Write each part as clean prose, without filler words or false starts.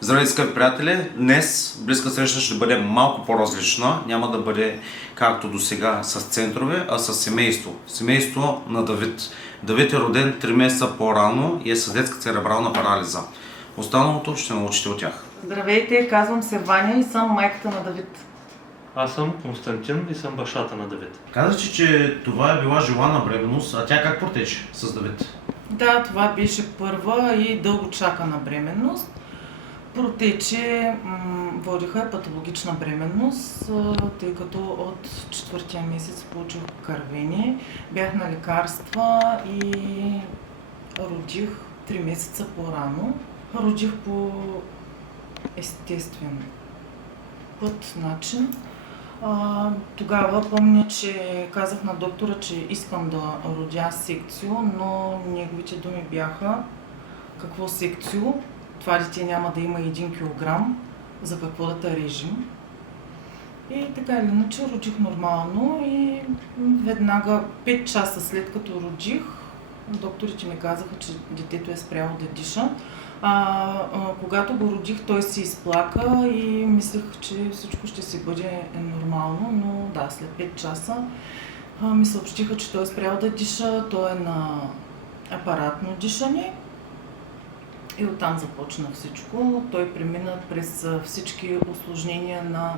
Здравейте, скъпи приятели! Днес близка среща ще бъде малко по-различна. Няма да бъде както до сега с центрове, а с семейство. Семейство на Давид. Давид е роден 3 месеца по-рано и е с детска церебрална парализа. Останалото ще научите от тях. Здравейте, казвам се Ваня и съм майката на Давид. Аз съм Константин и съм бащата на Давид. Казахте, че това е била желана бременност, а тя как протече с Давид? Да, това беше първа и дълго чакана бременност. Протече, водиха е патологична бременност, тъй като от 4-тия месец получих кървение, бях на лекарства и родих 3 месеца по-рано. Родих по естествен път, начин. Тогава помня, че казах на доктора, че искам да родя секцио, но неговите думи бяха: какво секцио? Това дете няма да има 1 килограм, за какво да те режим? И така или иначе родих нормално и веднага 5 часа след като родих, докторите ми казаха, че детето е спряло да диша. Когато го родих, той се изплака и мислех, че всичко ще си бъде нормално, но да, след 5 часа ми съобщиха, че той е спрял да диша, той е на апаратно дишане. И оттам започна всичко. Той премина през всички усложнения, на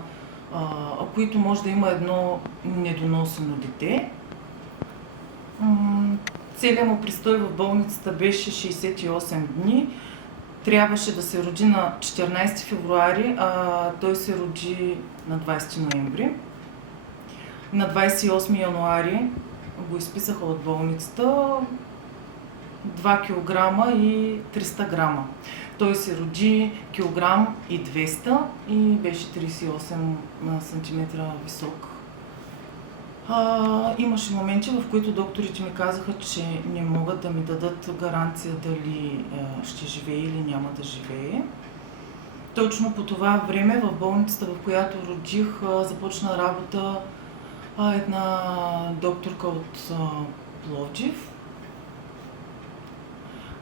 които може да има едно недоносено дете. Целият му престой в болницата беше 68 дни. Трябваше да се роди на 14 февруари, а той се роди на 20 ноември. На 28 януари го изписаха от болницата 2 кг и 300 грама. Той се роди килограм и 200 и беше 38 см висок. Имаше моменти, в които докторите ми казаха, че не могат да ми дадат гаранция дали ще живее или няма да живее. Точно по това време в болницата, в която родих, започна работа една докторка от Пловдив.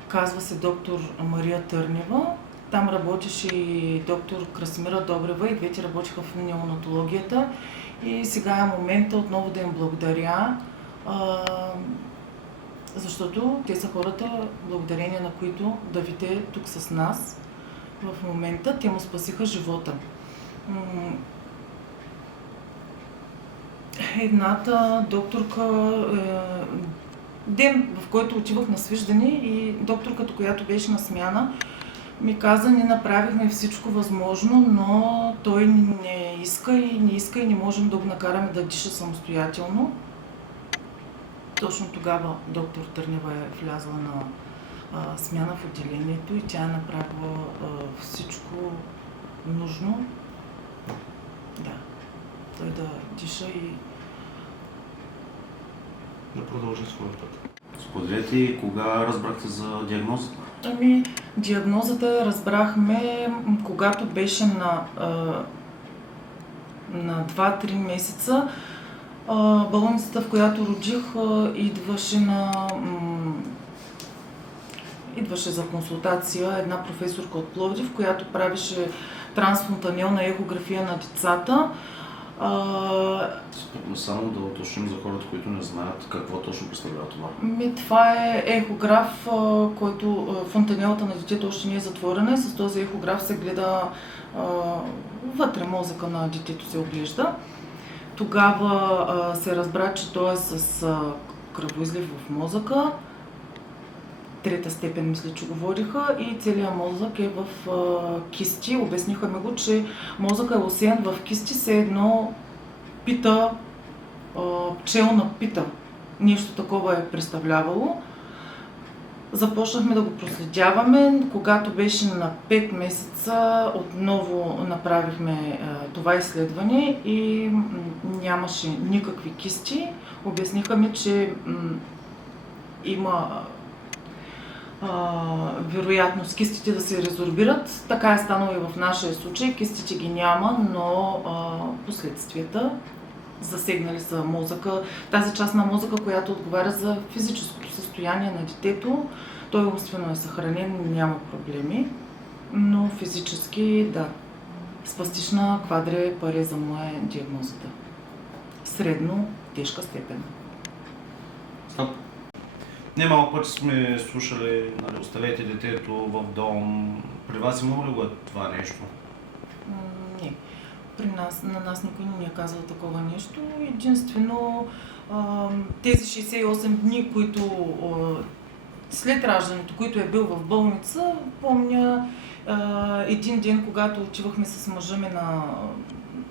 Казва се доктор Мария Търнева. Там работеше и доктор Красимира Добрева, и двете работиха в неонатологията. И сега е момента отново да им благодаря, защото те са хората, благодарение на които Давид е тук с нас в момента. Те му спасиха живота. Едната докторка, ден, в който отивах на свиждане, и докторката, която беше на смяна, ми каза: ние направихме всичко възможно, но той не иска и не можем да го накараме да диша самостоятелно. Точно тогава доктор Търнева е влязла на смяна в отделението и тя е направила всичко нужно. Да, той да диша и Да продължи своя път. Споделете и кога разбрахте за диагнозата? Диагнозата разбрахме, когато беше на 2-3 месеца. Болницата, в която родих, идваше за консултация една професорка от Пловдив, която правеше трансфронтаниална ехография на децата. Само да уточним за хората, които не знаят какво точно представлява това. Това е ехограф, който фонтаниалата на детето още не е затворена, и с този ехограф се гледа вътре, мозъка на детето се оглежда. Тогава се разбра, че той е с кръвоизлив в мозъка. 3-та степен, мисля, че го водиха, и целият мозък е в кисти. Обясниха ми го, че мозъка е осеян в кисти, все едно пита, пчелна пита. Нещо такова е представлявало. Започнахме да го проследяваме. Когато беше на 5 месеца, отново направихме това изследване и нямаше никакви кисти. Обясниха ми, че има вероятност кистите да се резорбират. Така е станало и в нашия случай. Кистите ги няма, но последствията засегнали са мозъка. Тази част на мозъка, която отговаря за физическото състояние на детето. Той умствено е съхранен, няма проблеми. но физически да. Спастична квадрепарезма е диагнозата. Средно тежка степен. Не малко пъти сме слушали, нали, оставете детето в дом. При вас има ли го това нещо? Не. На нас никой не ни е казал такова нещо. Единствено тези 68 дни, които след раждането, които е бил в болница, помня един ден, когато отивахме с мъжа ми на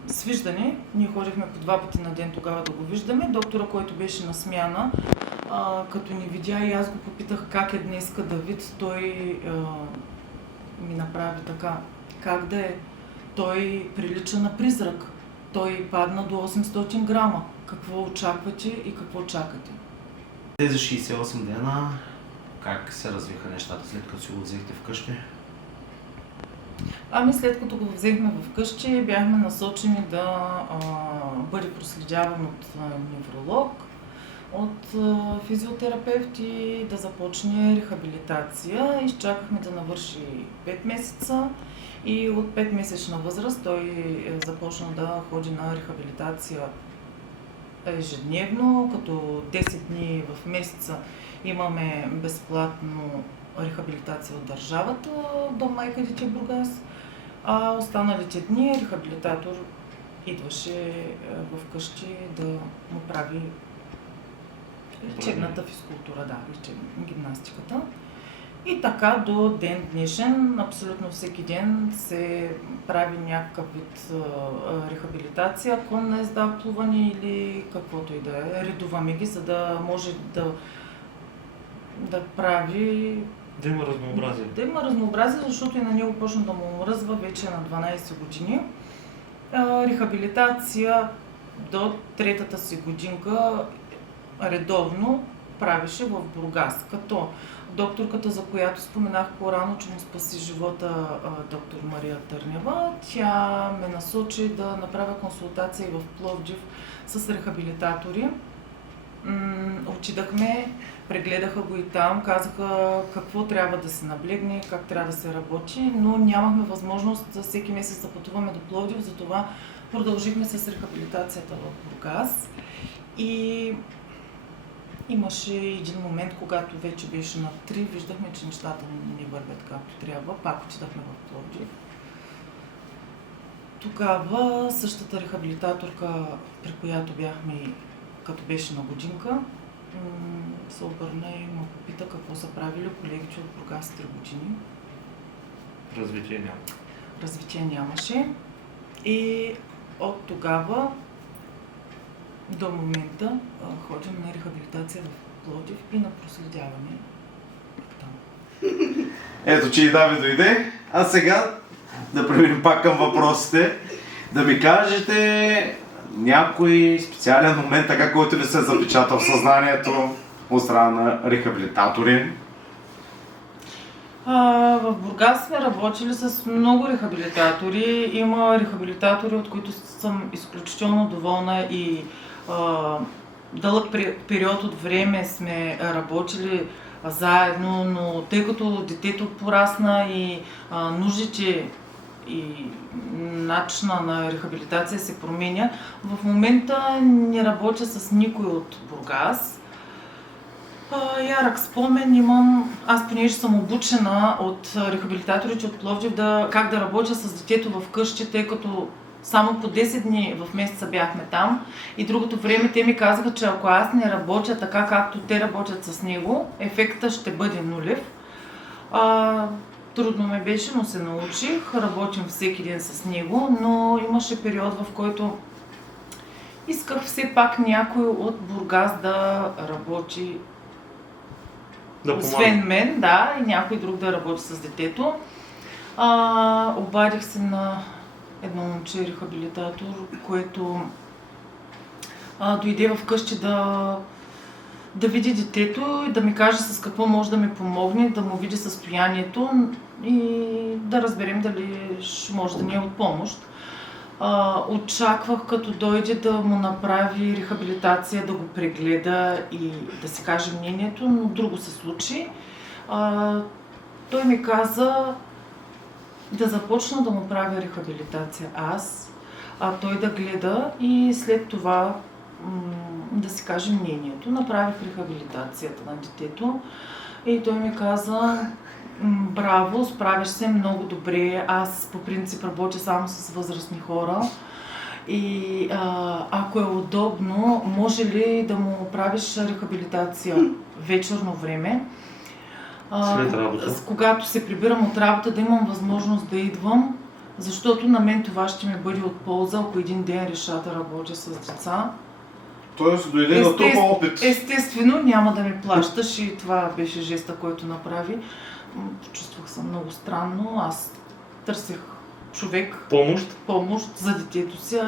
свиждане, ние ходихме по 2 пъти на ден тогава да го виждаме. Доктора, който беше на смяна, като ни видя и аз го попитах как е днеска Давид, той ми направи така, как да е. Той прилича на призрак. Той падна до 800 грама. Какво очаквате и какво чакате? Тези 68 дена, как се развиха нещата след като си го взехте вкъщи? След като го взехме вкъщи, бяхме насочени да бъде проследяван от невролог, от физиотерапевт и да започне рехабилитация. Изчакахме да навърши 5 месеца и от 5-месечна възраст той започна да ходи на рехабилитация ежедневно, като 10 дни в месеца имаме безплатно рехабилитация от държавата до майка дете Бургас, а останалите дни рехабилитатор идваше вкъщи да му прави лечебната физкултура, гимнастиката. И така до ден днешен, абсолютно всеки ден се прави някакъв вид рехабилитация, конна езда, плуване или каквото и да е. Редуваме ги, за да може да прави... Да има разнообразие. Да има разнообразие, защото и на него почна да му мръзва вече на 12 години. Рехабилитация до 3-та си годинка редовно правеше в Бургас, като докторката, за която споменах по-рано, че му спаси живота, доктор Мария Търнева, тя ме насочи да направя консултация в Пловдив с рехабилитатори. Отидахме, прегледаха го и там, казаха какво трябва да се наблегне, как трябва да се работи, но нямахме възможност за всеки месец да пътуваме до Пловдив, затова продължихме с рехабилитацията в Бургас. И имаше един момент, когато вече беше на 3, виждахме, че нещата не вървят както трябва, пак отидахме в Пловдив. Тогава същата рехабилитаторка, при която бяхме, като беше на годинка, се обърна и ме попита какво са правили колегите от Бургас 3 години. Развитие нямаше. И от тогава до момента ходим на рехабилитация в Пловдив и на проследяване там. Ето, че и Давид дойде. А сега да преминем пак към въпросите. Да ми кажете някой специален момент, така, който ви се е запечатал в съзнанието от страна на рехабилитатори. В Бургас сме работили с много рехабилитатори. Има рехабилитатори, от които съм изключително доволна и дълъг период от време сме работили заедно, но тъй като детето порасна и нуждите и начина на рехабилитация се променя, в момента не работя с никой от Бургас. Ярък спомен имам, аз понеже съм обучена от рехабилитаторите от Пловдив как да работя с детето в къщи, тъй като само по 10 дни в месеца бяхме там и другото време те ми казаха, че ако аз не работя така, както те работят с него, ефектът ще бъде нулев. Трудно ме беше, но се научих. Работим всеки ден с него, но имаше период, в който исках все пак някой от Бургас да работи, освен мен, и някой друг да работи с детето. Обадих се на едно момче рехабилитатор, което дойде вкъщи да види детето и да ми каже с какво може да ми помогне, да му види състоянието и да разберем дали ще може да ни е от помощ. Очаквах като дойде да му направи рехабилитация, да го прегледа и да си каже мнението, но друго се случи. Той ми каза, Да започна да му правя рехабилитация аз, а той да гледа и след това да си каже мнението. Направих рехабилитацията на детето и той ми каза: браво, справяш се много добре. Аз по принцип работя само с възрастни хора и ако е удобно, може ли да му правиш рехабилитация вечерно време? След работа. Когато се прибирам от работа, да имам възможност да идвам, защото на мен това ще ми бъде от полза, ако един ден реша да работя с деца. Тоест дойде на трупа опит. Естествено, няма да ми плащаш и това беше жеста, който направи. Чувствах се много странно. Аз търсех човек, помощ за детето си.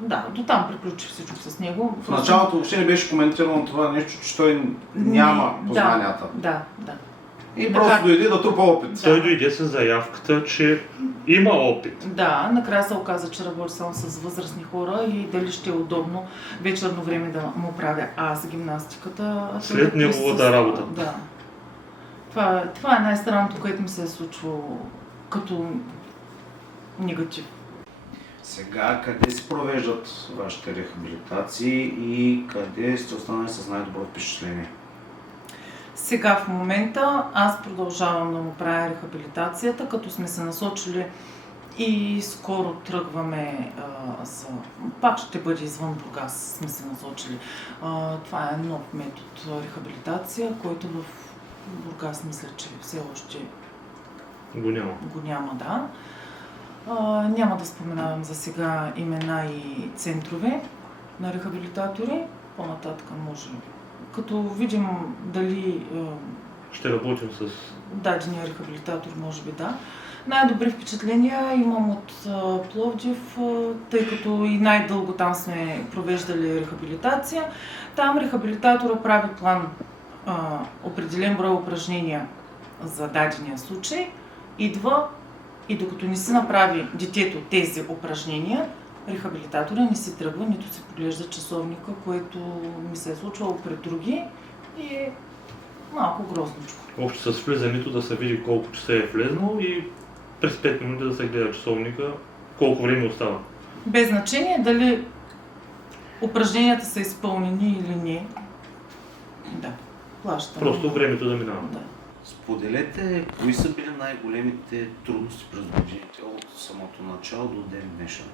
Да, до там приключи всичко с него. В началото въобще не беше коментирано това нещо, че той няма познанията. Да. И просто дойде да трупа опит. Той дойде с заявката, че има опит. Да, накрая се оказа, че работи само с възрастни хора и дали ще е удобно вечерно време да му правя аз гимнастиката. След неговата работа. Да. Това е най-странното, което ми се е случило като негатив. Сега къде се провеждат вашите рехабилитации и къде сте останали с най-добро впечатление? Сега в момента аз продължавам да му правя рехабилитацията, като сме се насочили и скоро тръгваме пак ще бъде извън Бургас, сме се насочили. Това е нов метод рехабилитация, който в Бургас мисля, че все още Го няма, да. Няма да споменавам за сега имена и центрове на рехабилитатори. По-нататък може, като видим дали ще работим с дадения рехабилитатор, може би да. Най-добри впечатления имам от Пловдив, тъй като и най-дълго там сме провеждали рехабилитация. Там рехабилитатора прави план, определен брой упражнения за дадения случай, идва и докато не си направи детето тези упражнения, рехабилитатора не си тръгва, нито си поглежда часовника, което ми се е случвало пред други и е малко грозничко. Общо с влизането да се види колко часа е влезнал и през 5 минути да се гледа часовника колко време остава. Без значение дали упражненията са изпълнени или не. Да, плащаме. Просто времето да минава. Да. Споделете, кои са били най-големите трудности през годините от самото начало до ден днешен?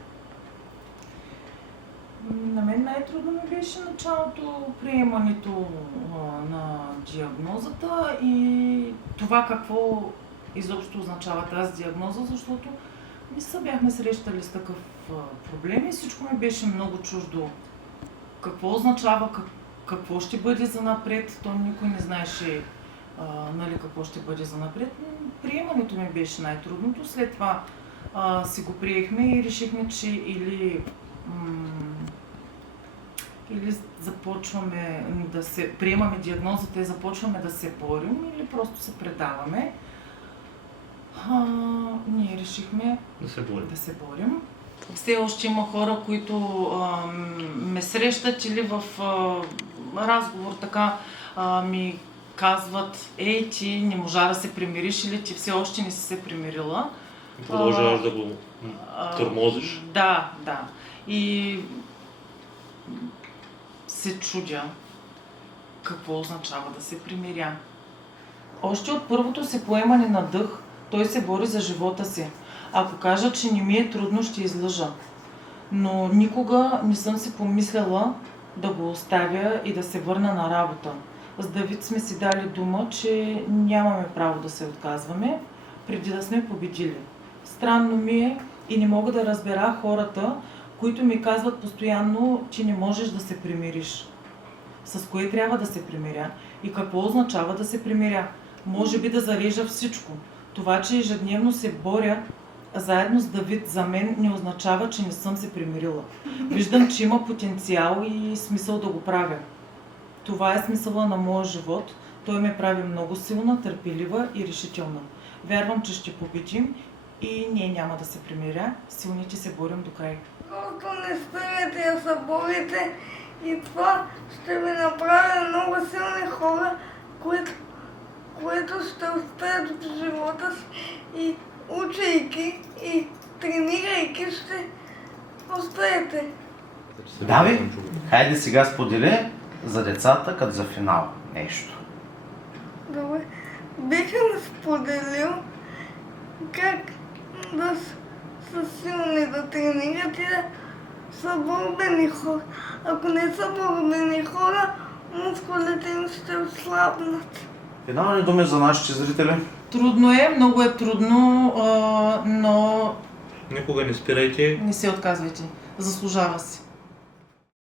На мен най-трудно ми беше началото, приемането на диагнозата и това какво изобщо означава тази диагноза, защото не се бяхме срещали с такъв проблем и всичко ми беше много чуждо. Какво означава, какво ще бъде за напред, то никой не знаеше какво ще бъде за напред. Приемането ми беше най-трудното, след това си го приехме и решихме, че или започваме да се приемаме диагнозата и започваме да се борим, или просто се предаваме. Ние решихме да се борим. Все още има хора, които ме срещат или в разговор така ми казват: ей, ти не можа да се примириш или ти все още не си се примирила. Продължаваш да го тормозиш. Да. И се чудя какво означава да се примиря. Още от първото си поемане на дъх, той се бори за живота си. Ако кажа, че не ми е трудно, ще излъжа. Но никога не съм си помисляла да го оставя и да се върна на работа. С Давид сме си дали дума, че нямаме право да се отказваме, преди да сме победили. Странно ми е и не мога да разбера хората, които ми казват постоянно, че не можеш да се примириш. С кое трябва да се примиря и какво означава да се примиря? Може би да зарежа всичко. Това, че ежедневно се боря заедно с Давид, за мен не означава, че не съм се примирила. Виждам, че има потенциал и смисъл да го правя. Това е смисъла на моя живот. Той ме прави много силна, търпелива и решителна. Вярвам, че ще победим и ние няма да се примиря. Силните се борим до край. Просто не спирате да се борите и това ще ви направи много силни хора, които ще успеят в живота си и учейки и тренирайки ще успеете. Дави, хайде сега сподели за децата като за финал нещо. Добре. Бих ли споделил как да са силни да тренират и да са борбени хора. Ако не са борбени хора, мускулите им ще отслабнат. Финални думи за нашите зрители. Трудно е, много е трудно, но Никога не спирайте. не се отказвайте. Заслужава си.